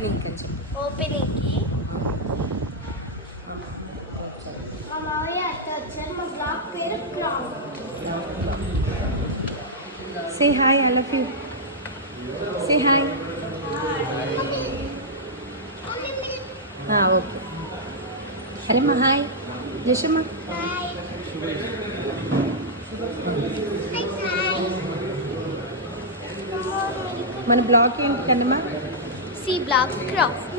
ఓపెనింగ్ అని చెప్పి ఓపెనింగ్కి మా మామయ్య అత్త వచ్చారు. మా బ్లాగ్ పేరు craft. Say hi I love you. Say hi. Okay అరే మా హాయ్ జషమ్మ. మన బ్లాగ్ ఏంటి కన్నమ్మా? See blog craft.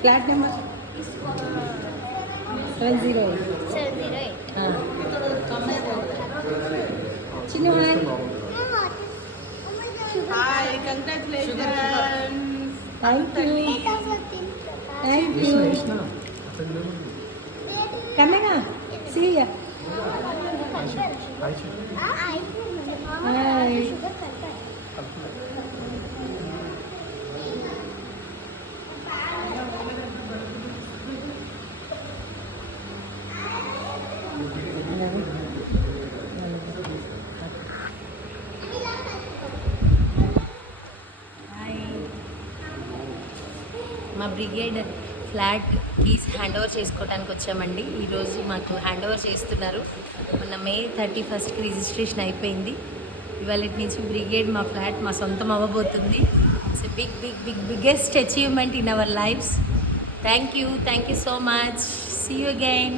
Flat number 708. 708. చిన్న hi. Hi, congratulations. Thank you thank you కన్నగా సీయ హాయ్. మా Brigade flat keys hand over చేసుకోవడానికి వచ్చామండి. ఈరోజు మాకు హ్యాండ్ ఓవర్ చేస్తున్నారు. మొన్న May 31st రిజిస్ట్రేషన్ అయిపోయింది. ఇవాళ నుంచి బ్రిగేడ్ మా ఫ్లాట్ మా సొంతం అవ్వబోతుంది. It's biggest achievement in our lifes. Thank you so much. See you again.